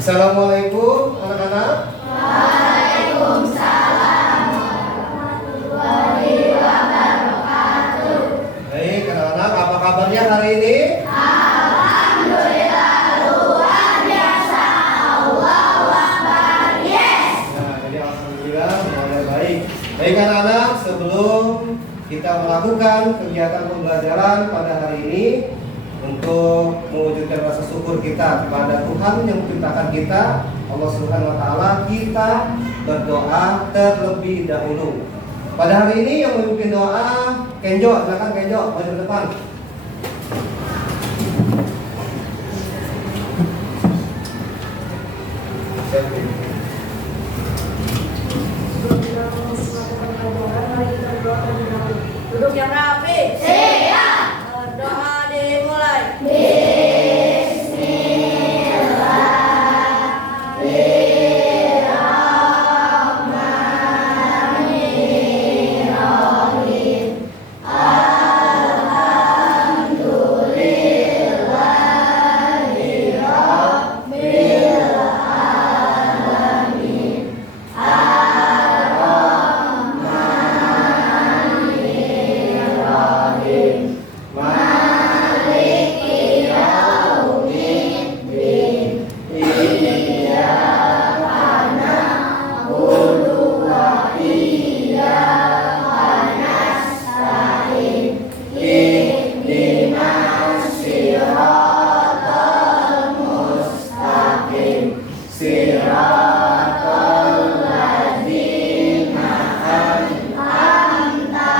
Assalamualaikum anak-anak. Waalaikumsalam warahmatullahi wabarakatuh. Baik anak-anak, apa kabarnya hari ini? Alhamdulillah luar biasa. Allahu Akbar. Yes. Nah, jadi alhamdulillah semuanya baik. Baik anak-anak, sebelum kita melakukan kegiatan pembelajaran pada hari ini, untuk mewujudkan rasa syukur kita kepada Tuhan yang menciptakan kita, Allah Subhanahu wa taala, kita berdoa terlebih dahulu. Pada hari ini yang memimpin doa Kenjo, silakan Kenjo, maju ke depan. Duduk yang rapi. Siap. Doa dimulai. Bismillahirrahmanirrahim. Alhamdulillahi rabbil alamin. Ar-Rahmanirrahim. Maliki yaumiddin. Iyyaka na'budu wa iyyaka nasta'in. Ihdinas siratal mustaqim. Siratal ladzina an'amta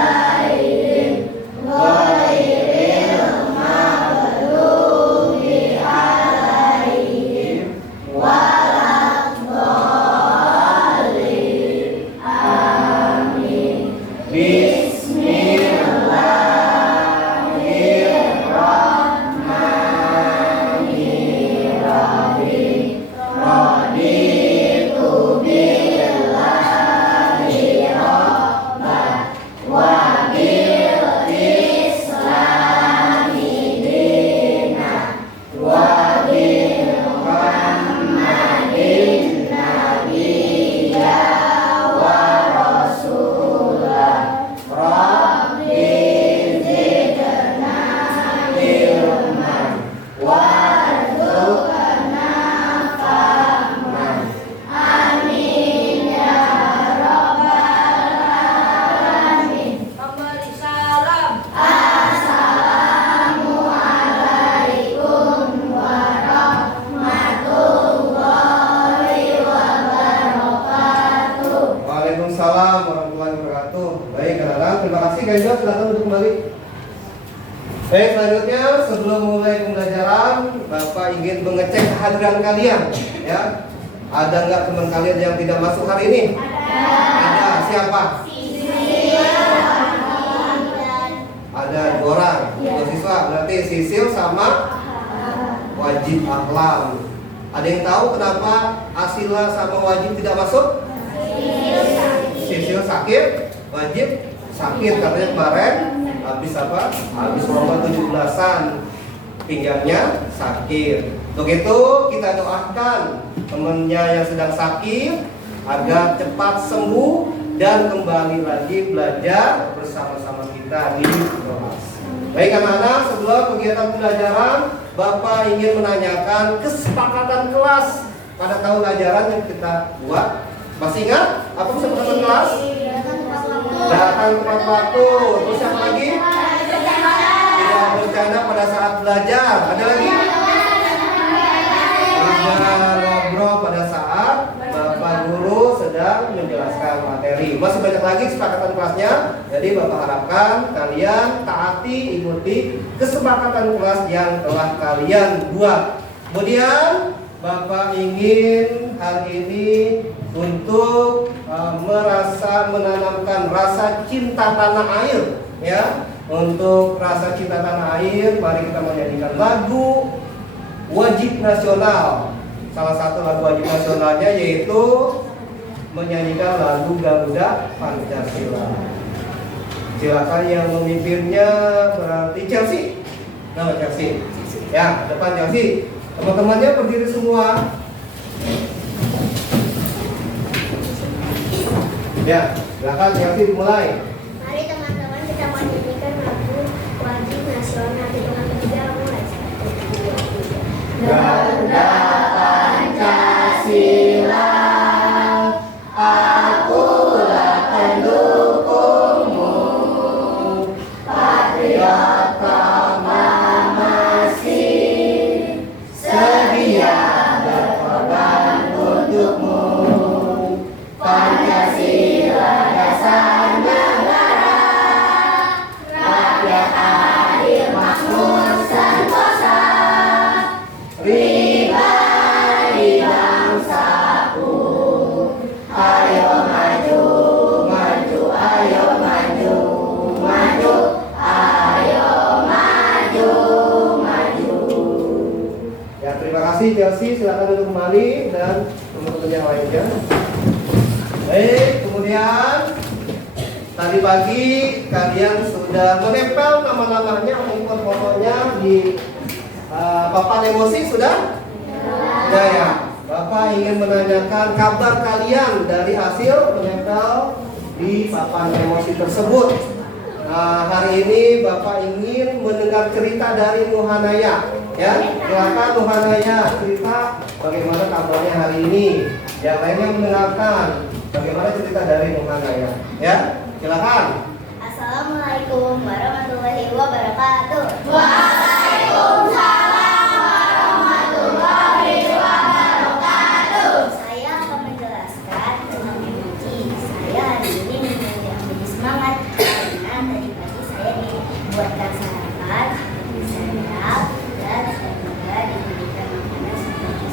'alaihim ghairil maghdubi 'alaihim waladdallin. Amin. Bismillahirrahmanirrahim. Raditu billahi rabban wa bil islami dinan wa bi Muhammadin nabiyya wa rasulah. Rabbi zidna ilman warzuqna fahman. Amin ya rabbal alamin. Memberi salam. Assalamualaikum warahmatullahi wabarakatuh. Waalaikumsalam warahmatullahi wabarakatuh. Baik anak-anak, terima kasih Kenjo, silakan duduk kembali. Baik, selanjutnya sebelum mulai pembelajaran, Bapak ingin mengecek kehadiran kalian, ya. Ada nggak teman kalian yang tidak masuk hari ini? Ada. Siapa? Ada 2 orang, 2 siswa. Berarti Sisil sama Wajib Ahlam. Ada yang tahu kenapa Asila sama Wajib tidak masuk? Sisil sakit, Wajib sakit, katanya kemarin habis apa? Habis lomba 17-an, pinggangnya sakit. Untuk itu kita doakan temannya yang sedang sakit agar cepat sembuh dan kembali lagi belajar bersama-sama kita di kelas. Baik anak-anak, sebelum kegiatan pembelajaran, Bapak ingin menanyakan kesepakatan kelas pada tahun ajaran yang kita buat. Masih ingat apa kesepakatan kelas? Datang tepat waktu. Terus apa lagi? Tidak bercanda pada saat belajar. Ada lagi? Tidak ngobrol pada saat Bapak Guru sedang menjelaskan materi. Masih banyak lagi kesepakatan kelasnya. Jadi Bapak harapkan kalian taati, ikuti kesepakatan kelas yang telah kalian buat. Kemudian Bapak ingin hari ini untuk menanamkan rasa cinta tanah air, ya. Untuk rasa cinta tanah air, mari kita menyanyikan lagu wajib nasional. Salah satu lagu wajib nasionalnya yaitu menyanyikan lagu Garuda Pancasila. Silakan yang memimpinnya berarti Chelsea. Nama Chelsea. Ya, depan Chelsea. Teman-temannya berdiri semua. Ya, silakan Chelsea dimulai. Mari teman-teman kita menyanyikan lagu wajib nasional dengan ketiga mulai. Garuda Pancasila, akulah pendukungmu, patriot proklamasi, sedia berkorban untukmu. Pancasila dasar negara, rakyat adil makmur sentosa, pribadi bangsaku. Ayo maju, maju, ayo maju, maju, ayo maju, maju. Ya, terima kasih Chelsea, silakan duduk kembali dan teman-teman yang lainnya. Baik, kemudian tadi pagi kalian sudah menempel nama-namanya maupun fotonya di papan emosi sudah? Sudah ya. Bapak ingin menanyakan kabar kalian dari hasil menempel di papan emosi tersebut. Hari ini Bapak ingin mendengar cerita dari Nuhanaya. Ya, silakan Nuhanaya cerita bagaimana kabarnya hari ini. Yang lainnya mendengarkan bagaimana cerita dari Nuhanaya. Ya, silakan. Assalamualaikum warahmatullahi wabarakatuh. Waalaikumsalam warahmatullahi wabarakatuh. Saya akan menjelaskan tentang emoji. Saya hari ini menjadi semangat karena tadi pagi saya dibuatkan sarapan, sendal, dan saya juga diberikan makanan seperti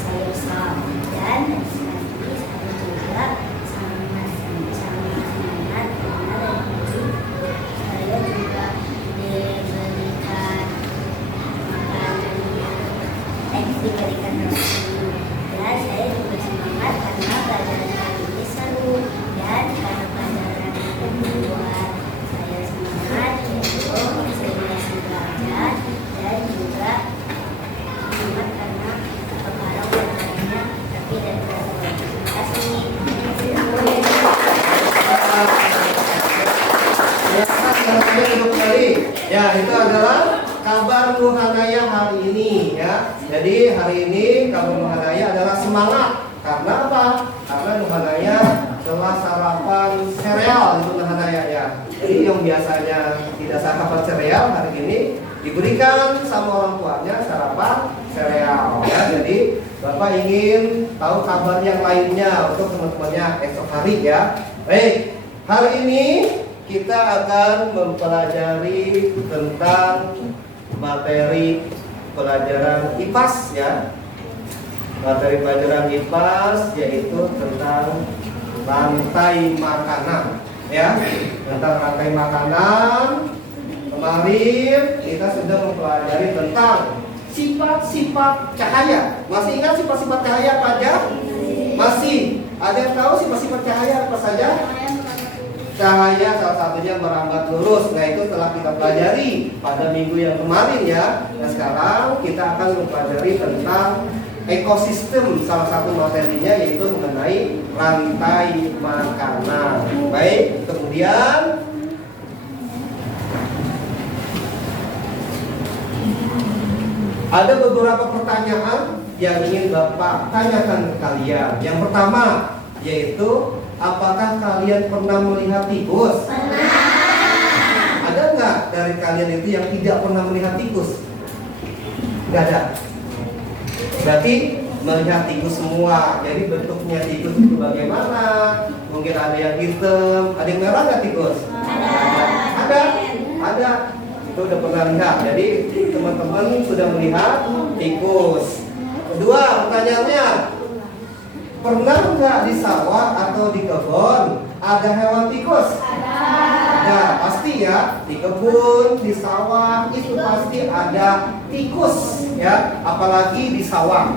sayur sop. Dan tadi pagi saya juga sangat semangat karena dari pagi saya juga diberikan diberikan roti. Dan saya juga semangat karena pelajaran kali ini seru, dan karena pelajaran itu membuat saya semangat, yaitu saya belajar belajar, dan juga semangat karena sekarang pelajarannya tapi dan belajar. Terima kasih. Silakan duduk kembali. Ya, itu adalah kabar Nuhanaya hari ini ya. Jadi hari ini kabar Nuhanaya adalah semangat. Karena apa? Karena Nuhanaya telah sarapan sereal itu Nuhanaya ya. Jadi yang biasanya tidak sarapan sereal hari ini diberikan sama orang tuanya sarapan sereal ya. Jadi Bapak ingin tahu kabar yang lainnya untuk teman-temannya esok hari ya. Baik, hari ini kita akan mempelajari tentang materi pelajaran IPAS ya. Materi pelajaran IPAS yaitu tentang rantai makanan ya. Tentang rantai makanan. Kemarin kita sudah mempelajari tentang sifat-sifat cahaya. Masih ingat sifat-sifat cahaya apa aja? Masih. Ada yang tahu sifat-sifat cahaya apa saja? Cahaya salah satunya merambat lurus. Nah, itu telah kita pelajari pada minggu yang kemarin ya. Nah, sekarang kita akan mempelajari tentang ekosistem. Salah satu materinya yaitu mengenai rantai makanan. Baik, kemudian ada beberapa pertanyaan yang ingin Bapak tanyakan ke kalian. Yang pertama yaitu, apakah kalian pernah melihat tikus? Pernah. Ada nggak dari kalian itu yang tidak pernah melihat tikus? Nggak ada. Berarti melihat tikus semua. Jadi bentuknya tikus itu bagaimana? Mungkin ada yang hitam, ada yang merah nggak tikus? Ada. Ada. Itu udah pernah lihat. Jadi teman-teman sudah melihat tikus. Kedua, pertanyaannya, pernah nggak di sawah atau di kebun ada hewan tikus? Ada, pasti ya. Di kebun, di sawah itu pasti ada tikus ya, apalagi di sawah.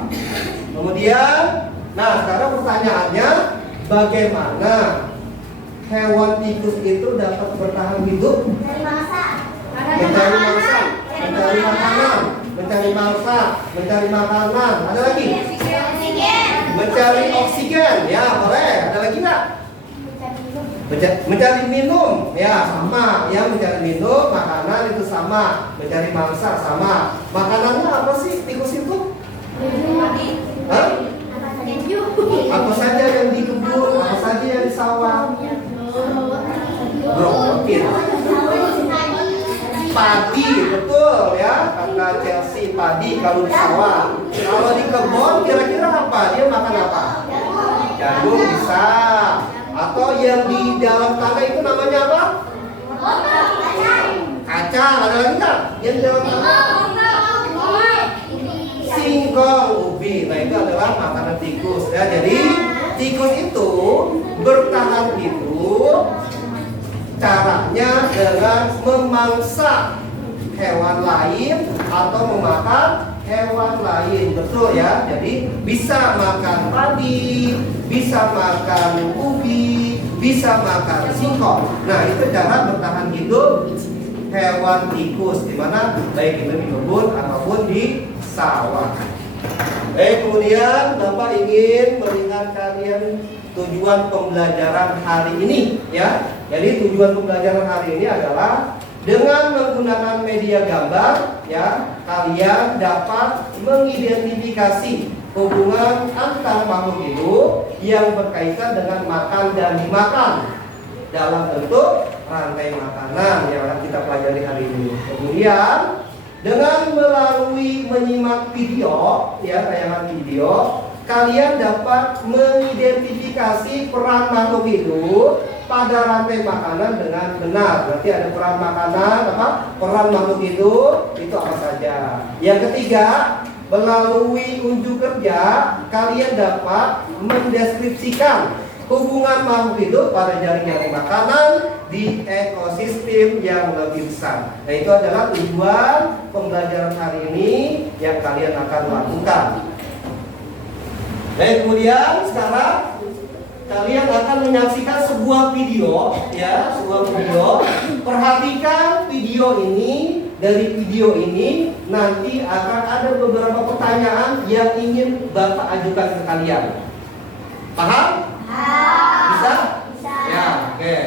Kemudian, nah sekarang pertanyaannya, bagaimana hewan tikus itu dapat bertahan hidup? Dari mangsa. Mencari mangsa, mencari makanan, mencari mangsa, mencari makanan. Ada lagi? Mencari oksigen. Ya, boleh. Ada lagi nggak? Mencari minum. Ya, sama. Ya, mencari minum, makanan itu sama. Mencari mangsa sama. Makanannya apa sih tikus itu? Hah? Apa saja yang di kebun, apa saja yang di sawah? Brokin. Padi, betul ya, kata Chelsea, padi kalau di sawah. Kalau di kebun kira-kira apa? Dia makan apa? Jagung bisa. Atau yang di dalam tanah itu namanya apa? Kacang. Ada lagi nggak? Yang di dalam tanah? Singkong, ubi. Nah itu adalah makanan tikus ya. Jadi tikus itu bertahan hidup caranya dengan memangsa hewan lain atau memakan hewan lain. Betul ya. Jadi bisa makan padi, bisa makan ubi, bisa makan singkong. Nah itu cara bertahan hidup hewan tikus, dimana baik itu di kebun ataupun di sawah. Kemudian Bapak ingin melihat kalian tujuan pembelajaran hari ini ya. Jadi tujuan pembelajaran hari ini adalah dengan menggunakan media gambar ya, kalian dapat mengidentifikasi hubungan antar makhluk hidup yang berkaitan dengan makan dan dimakan dalam bentuk rantai makanan yang akan kita pelajari hari ini. Kemudian dengan melalui menyimak video ya, tayangan video, kalian dapat mengidentifikasi peran makhluk hidup pada rantai makanan dengan benar. Berarti ada peran makanan, peran makhluk hidup itu apa saja. Yang ketiga, melalui unjuk kerja, kalian dapat mendeskripsikan hubungan makhluk hidup pada jaringan makanan di ekosistem yang lebih besar. Nah itu adalah tujuan pembelajaran hari ini yang kalian akan lakukan. Kemudian sekarang kalian akan menyaksikan sebuah video ya, sebuah video. Perhatikan video ini. Dari video ini nanti akan ada beberapa pertanyaan yang ingin Bapak ajukan ke kalian. Paham? Bisa? Ya, oke.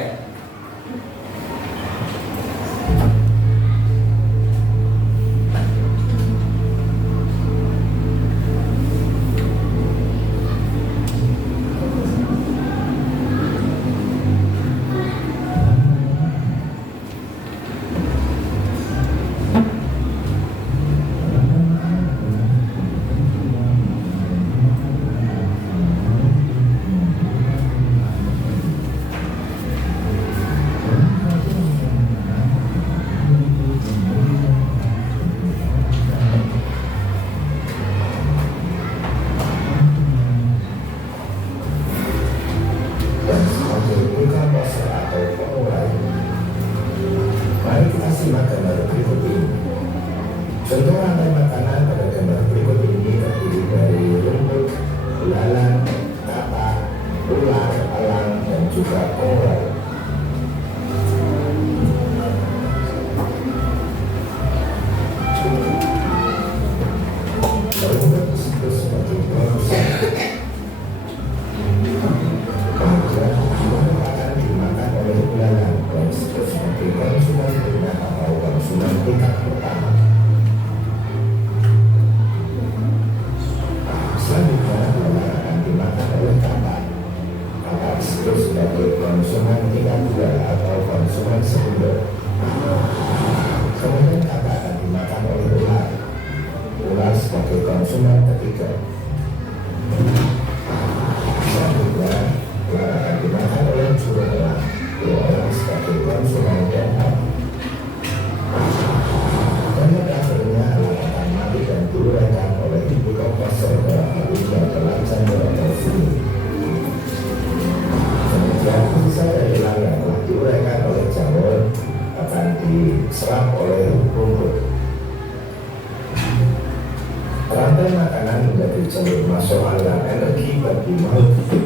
Rantai makanan menjadi jalur masuk aliran energi bagi makhluk hidup.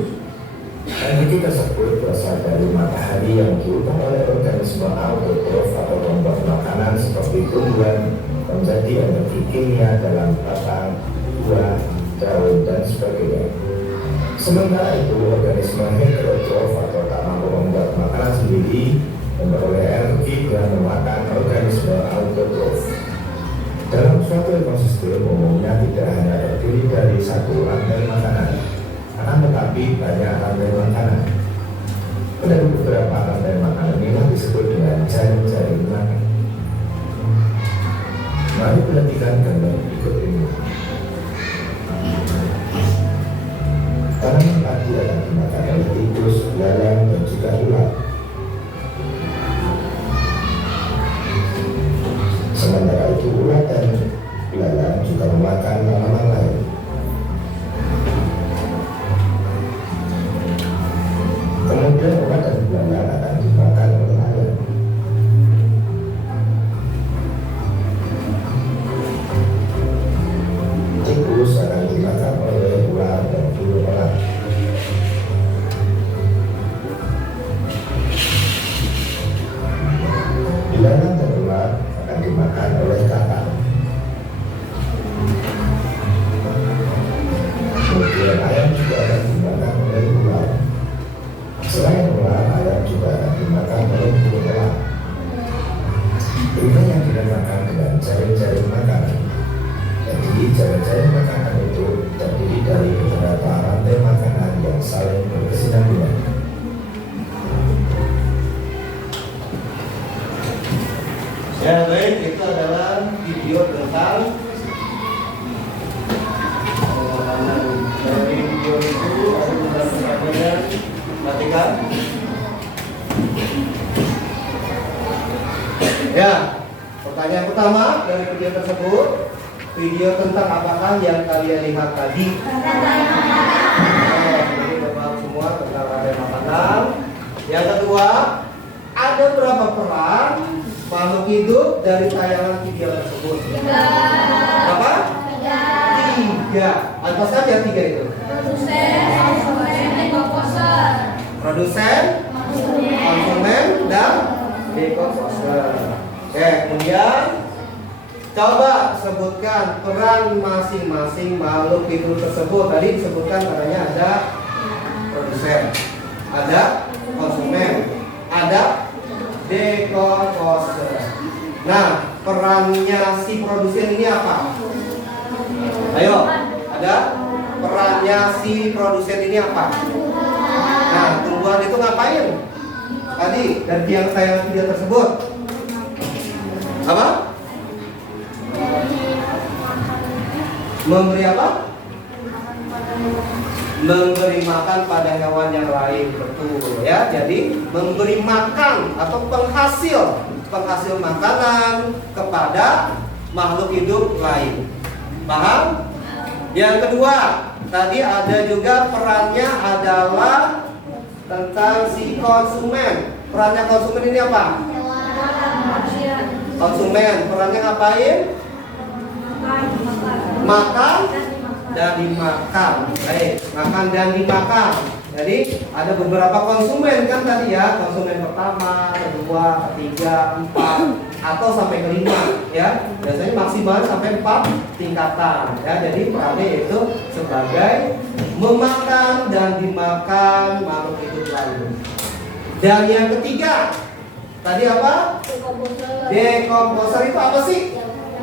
Energi tersebut berasal dari matahari yang diubah oleh organisme autotrof atau pembuat makanan seperti tumbuhan, menjadi energi kimia dalam batang, buah, daun, dan sebagainya. Sementara itu, organisme heterotrof atau tak mampu membuat makanan sendiri memperoleh energi dengan memakan organisme autotrof. Dalam suatu ekosistem umumnya tidak hanya terdiri dari satu rantai makanan, akan tetapi banyak rantai makanan. Pada beberapa rantai makanan inilah disebut dengan jaring-jaring makan. Mari perhatikan gambar berikut ini. Tanaman padi akan dimakan oleh tikus, belalang, dan juga ulat. Sementara itu ulat dan belalang juga memakan tanaman lain. Kemudian ulat dan belalang akan dimakan oleh ayam. Tikus akan dimakan oleh ular dan burung elang. Belalang dan ular akan dimakan oleh kakak. Kemudian ayam juga akan dimakan oleh ular. Selain ular, ayam juga akan dimakan oleh burung elang. Ini yang dinamakan dengan jaring-jaring makanan. Jadi jaring-jaring makanan itu terdiri dari beberapa rantai makanan yang saling berkesinambungan. Ya baik, itu adalah video tentang dari video itu ada beberapa pertanyaan, perhatikan. Ya, pertanyaan pertama dari video tersebut, video tentang apakah yang kalian lihat tadi? Jadi berpaham semua tentang rantai makanan. Yang kedua, ada berapa peran makhluk hidup dari tayangan video tersebut? Apa? Tiga. Apa saja tiga itu? Produsen, konsumen, dan dekomposer. Oke, kemudian coba sebutkan peran masing-masing makhluk hidup tersebut. Tadi disebutkan katanya ada produsen, ada konsumen, ada dekomposer. Nah, perannya si produsen ini apa? Ayo, ada perannya si produsen ini apa? Nah, tumbuhan itu ngapain? Tadi dari yang tayangan video tersebut apa? Memberi apa? Memberi makan pada hewan yang lain, betul ya. Jadi memberi makan atau penghasil makanan kepada makhluk hidup lain. Paham? Yang kedua, tadi ada juga perannya adalah tentang si konsumen. Perannya konsumen ini apa? Konsumen, perannya ngapain? Makan dan dimakan. Baik, makan dan dimakan. Jadi ada beberapa konsumen kan tadi ya, konsumen pertama, kedua, ketiga, empat, atau sampai kelima ya. Biasanya maksimal sampai 4 tingkatan ya. Jadi perannya itu sebagai memakan dan dimakan makhluk hidup lain. Dan yang ketiga, tadi apa? Dekomposer itu apa sih?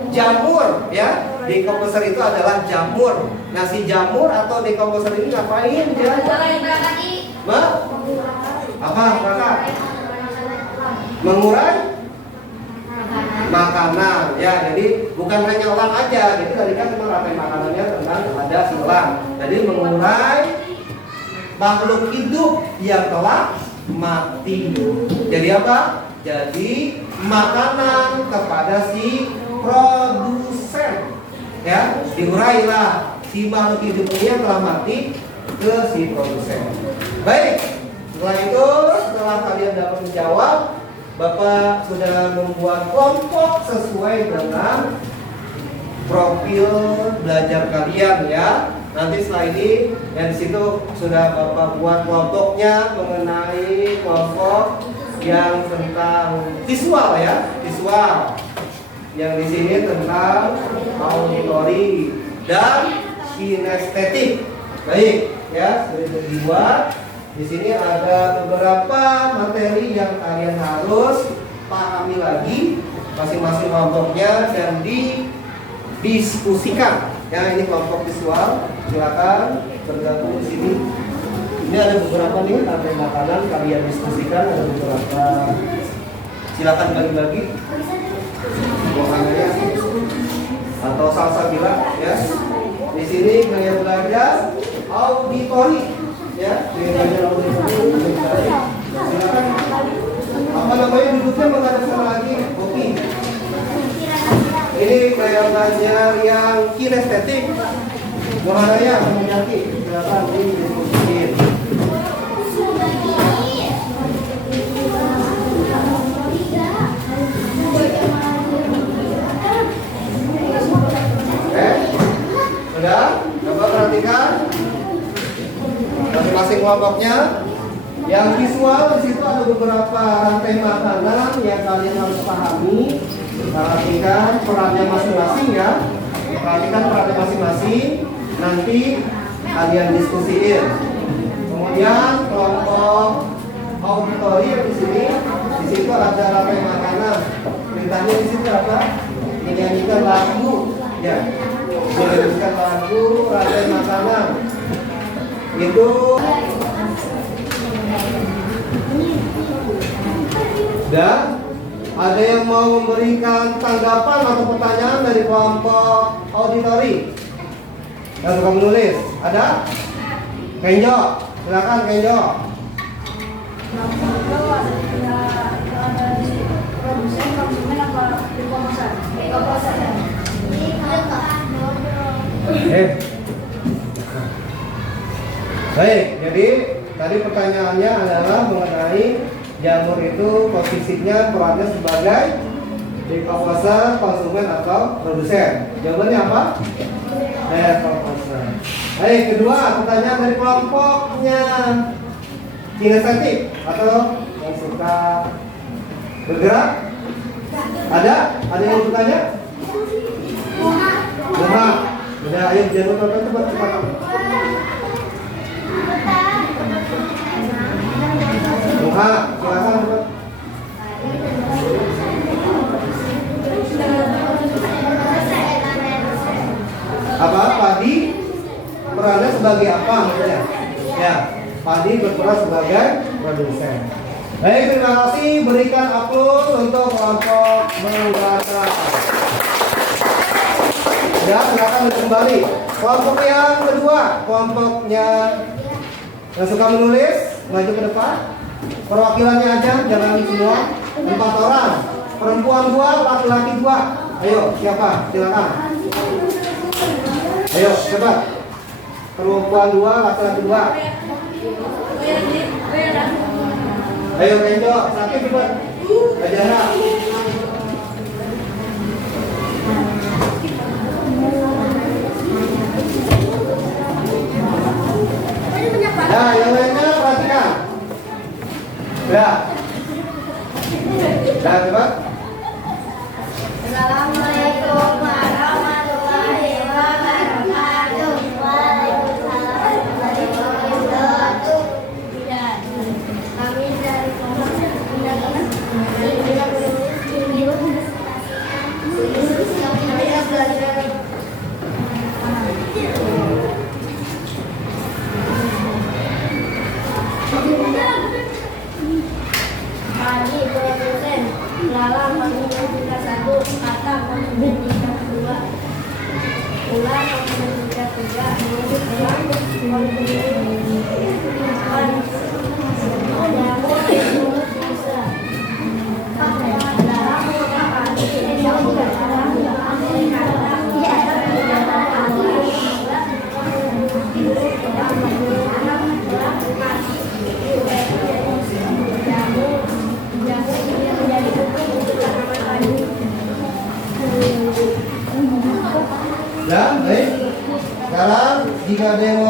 Jamur ya. Dekomposer itu adalah jamur. Nah, si jamur atau dekomposer ini ngapain dia? Apa kakak? Mengurai makanan ya. Jadi bukan hanya elang aja. Jadi tadi kan memang rantai makanannya tentang ada si elang. Jadi mengurai makhluk hidup yang telah mati. Jadi apa? Jadi makanan kepada si produsen ya, diurailah si makhluk hidup ini yang telah mati ke si produsen. Baik, setelah kalian dapat menjawab, Bapak sudah membuat kelompok sesuai dengan profil belajar kalian ya. Nanti setelah ini dan situ sudah Bapak buat kelompoknya mengenai kelompok yang tentang visual ya, visual. Yang di sini tentang auditori dan kinestetik. Baik, ya sudah dibuat. Di sini ada beberapa materi yang kalian harus pahami lagi masing-masing kelompoknya dan didiskusikan. Ya, ini kelompok visual. Silakan bergabung di sini. Ini ada beberapa nih rantai makanan kalian diskusikan, ada beberapa. Silakan bagi-bagi. Bukannya atau salsabila ya. Di sini kalian belajar auditori ya. Belajar auditori. Silakan. Apa namanya duduknya menghadap sama lagi? Oke. Ini kayak belajar yang kinestetik. Bukannya menyaki. Silakan didiskusikan. Sudah? Coba perhatikan masing-masing kelompoknya. Yang visual di situ ada beberapa rantai makanan yang kalian harus pahami. Perhatikan perannya masing-masing ya. Perhatikan perannya masing-masing. Nanti kalian diskusiin. Kemudian kelompok auditori yang di sini, di situ ada rantai makanan. Perintahnya di situ apa? Menyanyikan lagu, ya. Menyanyikan lagu, rantai makanan. Itu. Dan ada yang mau memberikan tanggapan atau pertanyaan dari kelompok auditori yang suka menulis? Ada? Kenjo, silakan Kenjo. Baik, jadi tadi pertanyaannya adalah mengenai jamur itu posisinya perannya sebagai dekomposer, konsumen atau produsen. Jawabannya apa? Dekomposer. Baik, kedua pertanyaan dari kelompoknya kinestetik atau yang suka bergerak. Ada yang bertanya? Nah, udah ayo jangan cepat. Muha, silakan. Apa? Padi perannya sebagai apa maksudnya? Ya, padi berperan sebagai produsen. Baik, terima kasih. Berikan aplaus untuk kelompok menggerakkan. Ya, silakan kembali. Kelompok yang kedua, kelompoknya yang suka menulis, maju ke depan. Perwakilannya aja, jangan semua. 4 orang. Perempuan 2, laki-laki 2. Ayo, siapa? Silakan. Ayo, cepat. Perempuan 2, laki-laki 2. Ayo, Kenjo, sakit cepat. Ajana. Nah, yang lainnya perhatikan. Ya. Nah, coba. Assalamualaikum warahmatullahi wabarakatuh. Waalaikumsalam warahmatullahi wabarakatuh. Kami dari kelompok belajar padi produsen, lala konsumen tingkat 1, kata konsumen tingkat 2, ular konsumen tingkat 3, mulut ular konsumen jamur mulut bisa. Dalam rumah padi juga dalam Ya, baik. Sekarang jika ada yang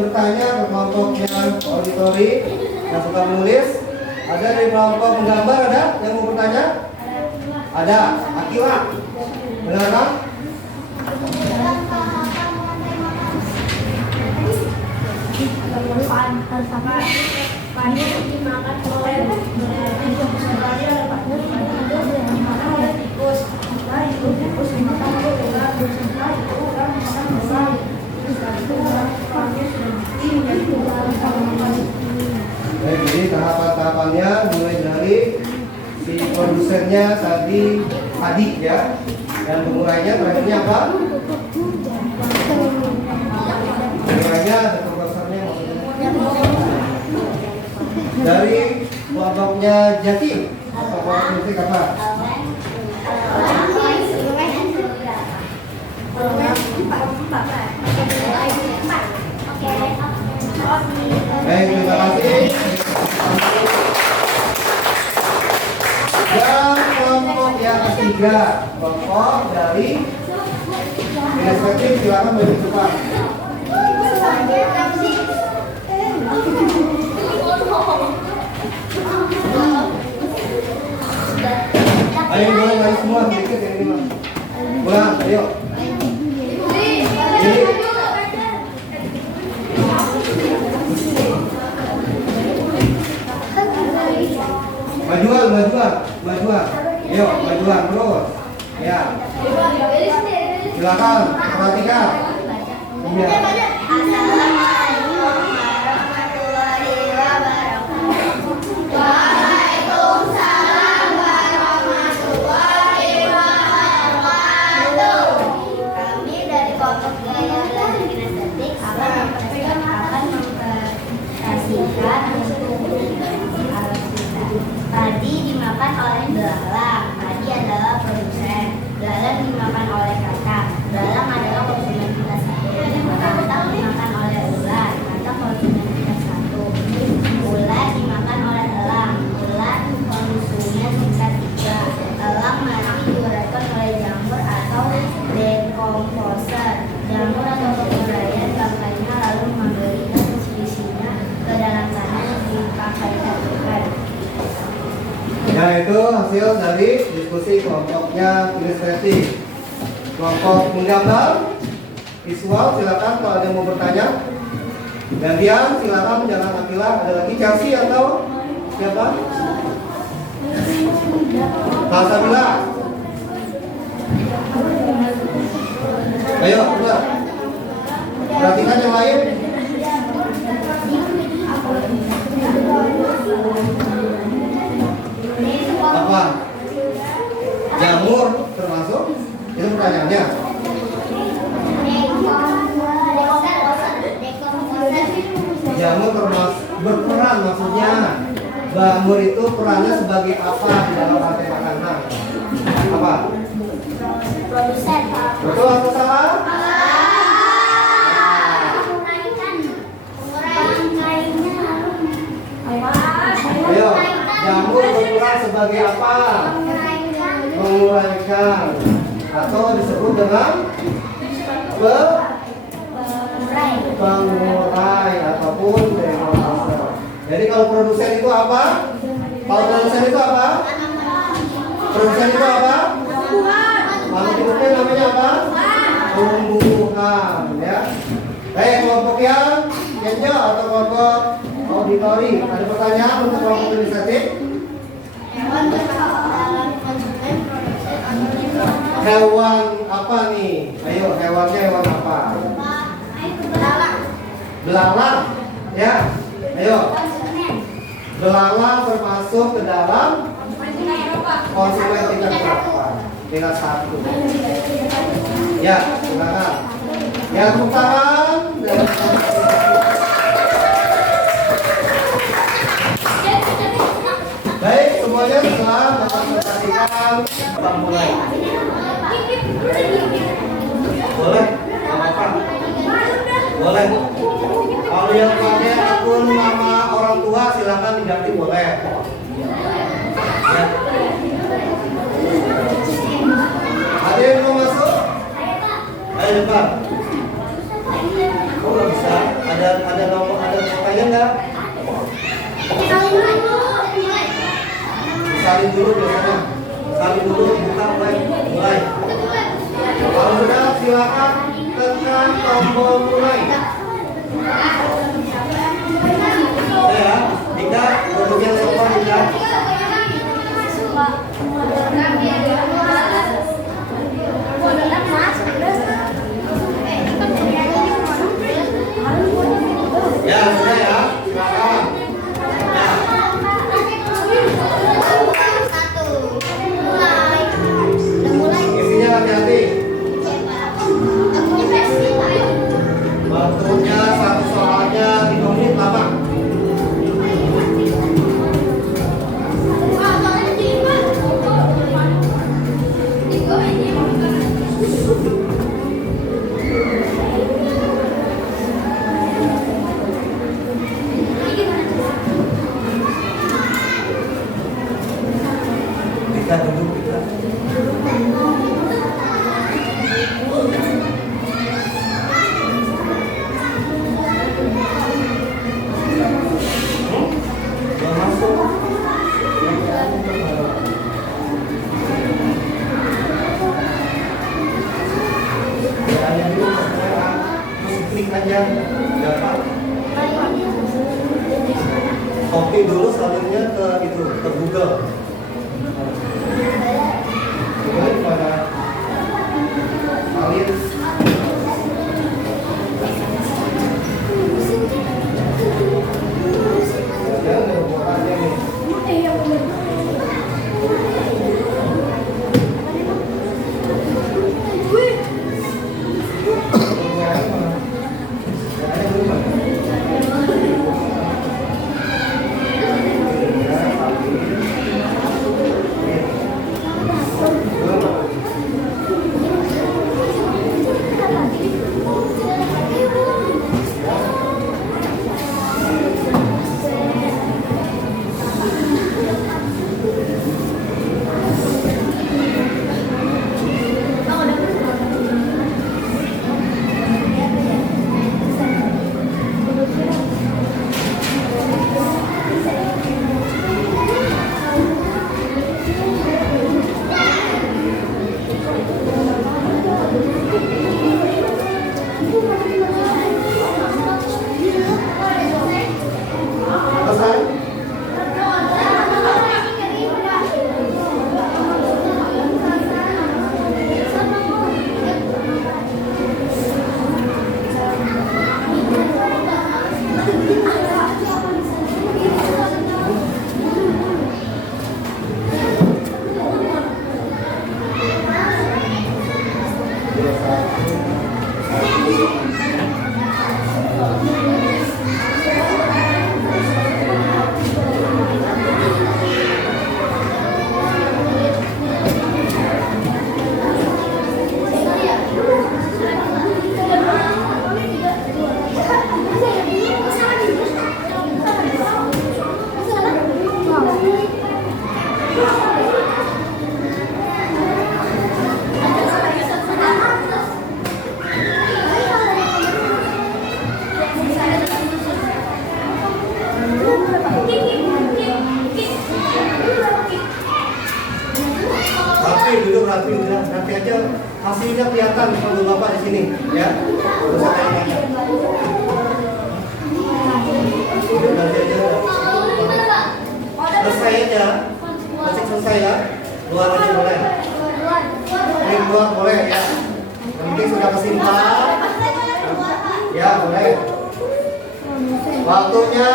bertanya ke kelompoknya auditori yang suka menulis, ada dari kelompok menggambar ada yang mau bertanya? Ada. Akila. Benar kan? Padi dimakan oleh dimakan oleh tikus. Tikus dimakan oleh ular. Ular dimakan ular. Baik, jadi tahapan-tahapannya mulai dari si produsennya tadi padi ya, dan pengurainya terakhirnya apa? Pengurainya ada proposalnya maksudnya. Dari kelompoknya Jaki, kelompok kritik apa? Baik, terima kasih. Dan kelompok yang ketiga, kelompok dari inisiatif, silakan bagi cepat. Ayo mulai lagi semua, sedikit yang ini mas. Mulai, ayo. Majuan. Ayo, majuan terus. Ya. Silakan perhatikan. Iya. Assalamualaikum warahmatullahi wabarakatuh. Waalaikumsalam warahmatullahi wabarakatuh. Kami dari kelompok gaya dan kinestetik akan mempresentasikan alat kita. Tadi dimakan oleh belalang. Tadi adalah produsen. Belalang dimakan oleh kakak. Belalang adalah konsumen kita satu. Katak dimakan oleh ular. Katak konsumen kita satu. Ular dimakan oleh elang. Ular konsumen kita tiga. Elang mati diuraikan oleh jamur atau dekomposer. Jamur atau penguraian bangkainya lalu memberikan sisinya ke dalam tanah yang dipakai terbuka. Ya, itu hasil dari diskusi kelompoknya kinestetik. Kelompok menggambar visual, silakan kalau ada yang mau bertanya. Gantian, silakan, jangan Akila. Ada lagi Chelsea atau siapa? Salsabila. Ayo, keluar. Perhatikan yang lain. Apa? Jamur termasuk? Itu pertanyaannya. Jamur termasuk berperan, maksudnya jamur itu perannya sebagai apa di dalam rantai makanan? Apa? Produsen. Betul atau salah? Ayo, jamur berperan sebagai apa? Menguraikan atau disebut dengan pengurai ataupun dekomposer. Jadi kalau produsen itu apa? Kalau produsen itu apa? Produsen itu apa? Kalau disebutnya namanya apa? Tumbuhan, ya. Baik, kelompok yang Kenjo atau kelompok auditori. Ada pertanyaan untuk kelompok inisiatif? Hewan apa nih? Ayo, hewannya hewan apa? Belalang, ya. Ayo. Belalang termasuk ke dalam konsumen tingkat berapa? Tingkat 1. Ya, silakan. Ya, tepuk tangan. Baik, semuanya setelah mempresentasikan Bang mulai. Boleh? Nggak apa-apa. Boleh. Kalau yang pakai akun nama orang tua silakan diganti boleh. Ya. Ada yang mau masuk? Ayo depan. Oh nggak bisa. Ada nomor, ada pertanyaan nggak? Salin dulu biasanya. Salin dulu, buka mulai. aja. Dapat. Copy dulu salirnya ke itu, ke Google. Kembali pada salir. Ya, ada buatannya nih. Rapi udah, nanti aja hasilnya kelihatan kalau Bapak di sini, ya. Terus saya tanya. Udah nanti aja. Selesai aja, masih selesai ya. Luar aja boleh. Ini luar boleh ya. Nanti sudah kesimpan. Ya boleh. Waktunya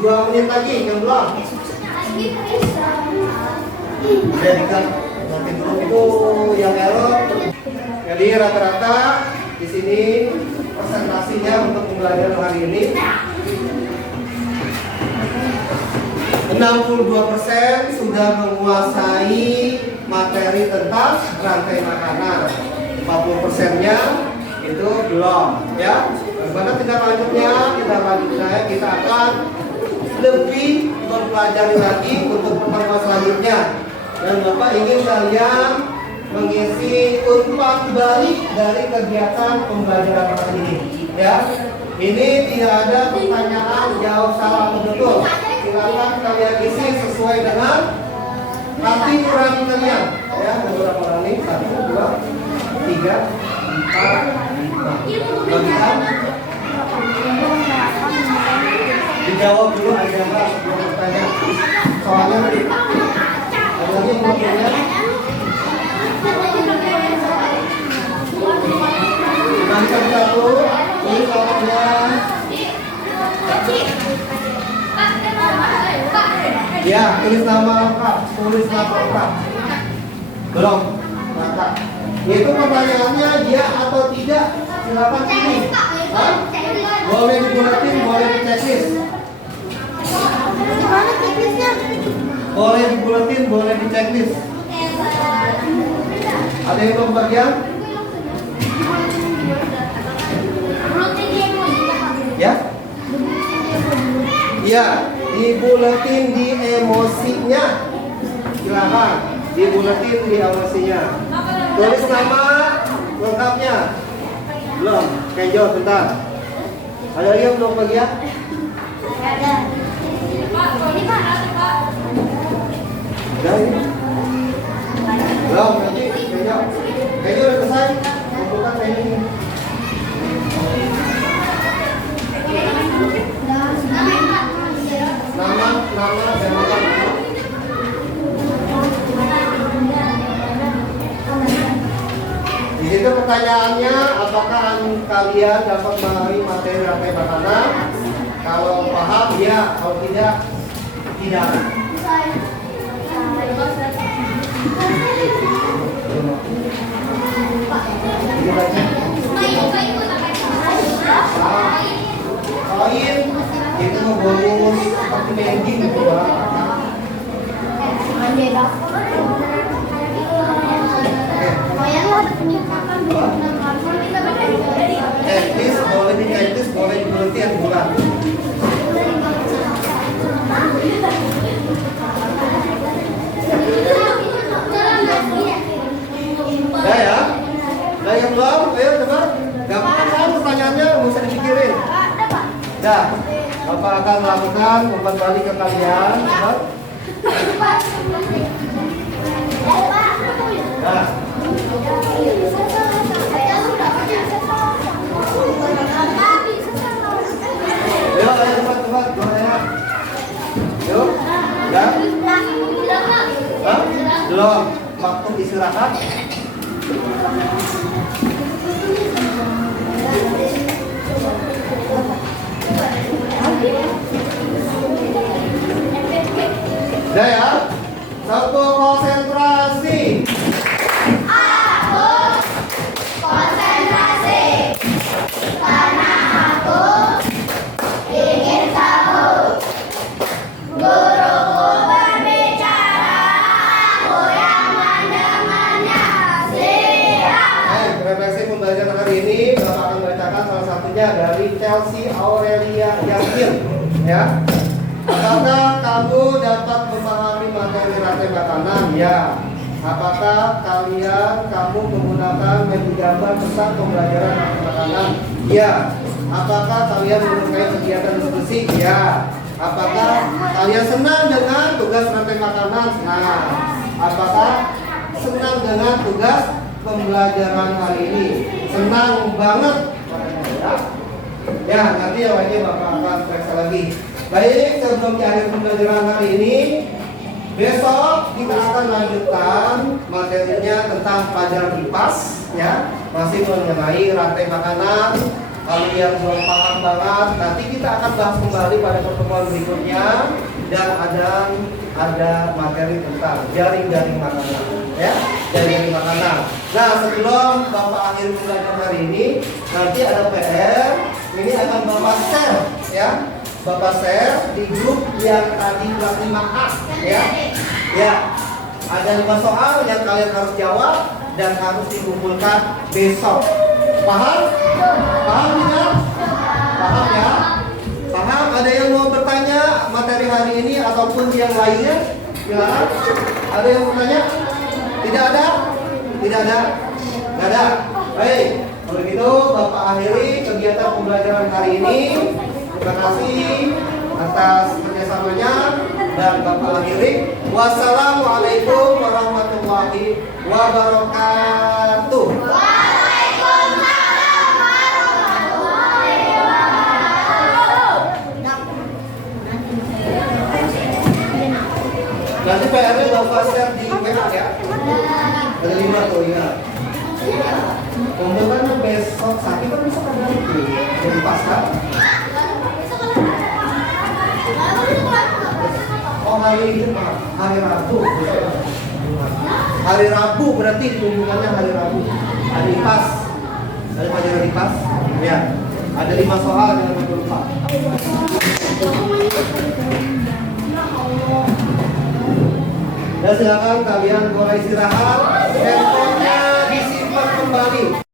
2 menit lagi, jam belum. Jadi kan nanti dulu itu yang error. Jadi rata-rata di sini presentasinya untuk pembelajaran hari ini 62% sudah menguasai materi tentang rantai makanan. 40%-nya itu belum, ya. Bagaimana tindak lanjutnya? Kita akan lebih mempelajari lagi untuk pertemuan selanjutnya. Dan Bapak ingin kalian mengisi umpan balik dari kegiatan pembelajaran hari ini, ya. Ini tidak ada pertanyaan jawab salah atau betul. Silakan kalian isi sesuai dengan hati nurani kalian. Ya, ada berapa orang nih? 1, 2, 3, 4, 5. Bagian dijawab dulu aja Mbak sebelum bertanya. Soalnya ada lagi yang mau tanya? Bagian satu, ini soalnya. Ya, tulis nama lengkap, Belum, lengkap. Itu pertanyaannya ya atau tidak, silakan pilih. Hah? Boleh dibulatin, boleh diceklis. Boleh dibulatin, boleh diceklis. Ada yang belum bagian? Ya? Iya, dibulatin di emosinya. Silakan, dibulatin di emosinya. Tulis nama lengkapnya. Belum, Kenjo, bentar. Ada lagi yang belum bagian? Ada. Ini Pak. Udah ini? Belum, nanti Kenjo. Kenjo udah selesai? Kumpulkan ini. pertanyaannya, apakah kalian dapat memahami materi rantai makanan? Kalau paham, ya. Kalau tidak, tidak. Koin itu ngebonus seperti mending gitu ya. Etis boleh di etis, boleh diberhenti yang bulan. Ya. Udah yang belum? Ayo coba. Gampang kan pertanyaannya, nggak usah dipikirin. Dah, Bapak akan melakukan umpan balik ke kalian. Coba. Nah. Ayo cepat, gimana? Yuk, ya? Hah? Belum, waktu istirahat. Udah ya? Satu, konsentrasi. Refleksi pembelajaran hari ini, Bapak akan bacakan salah satunya dari Chelsea Aurelia Yakin. Ya, apakah kamu dapat memahami materi rantai makanan? Ya. Apakah kamu menggunakan media gambar tentang pembelajaran rantai makanan? Ya. Apakah kalian menyukai kegiatan diskusi? Ya. Apakah kalian senang dengan tugas rantai makanan? Nah, apakah senang dengan tugas pembelajaran hari ini? Senang banget. Ya, nanti yang lainnya Bapak akan periksa lagi. Baik, sebelum di akhir pembelajaran hari ini, besok kita akan lanjutkan materinya tentang pelajaran IPAS, ya, masih mengenai rantai makanan. Kalau yang belum paham banget, nanti kita akan bahas kembali pada pertemuan berikutnya, dan ada materi tentang jaring-jaring makanan, ya, jaring-jaring makanan. Nah, sebelum Bapak akhir pembelajaran hari ini, nanti ada PR. Ini akan Bapak share, ya. Bapak share di grup yang tadi kelas 5A, ya. Ya, ada 5 soal yang kalian harus jawab dan harus dikumpulkan besok. Paham? Paham tidak? Paham ya? Paham? Ada yang mau bertanya materi hari ini ataupun yang lainnya? Silakan. Ada yang bertanya? Tidak ada? Tidak ada? Tidak ada? Baik. Kalau gitu Bapak akhiri kegiatan pembelajaran hari ini. Terima kasih atas kerjasamanya dan Bapak akhiri. Wassalamualaikum warahmatullahi wabarakatuh. Waalaikumsalam warahmatullahi wabarakatuh. Nanti PR-nya Bapak share di WA ya. Ada 5 tuh ya. Kemudian besok sakit kan besok ada itu. Jadi pas kan? Oh hari ini Pak, hari Rabu. Hari Rabu berarti kunjungannya hari Rabu. Hari IPAS. Ada pelajaran IPAS? Ya. Ada 5 soal yang Bapak lupa. Dan silakan kalian boleh istirahat.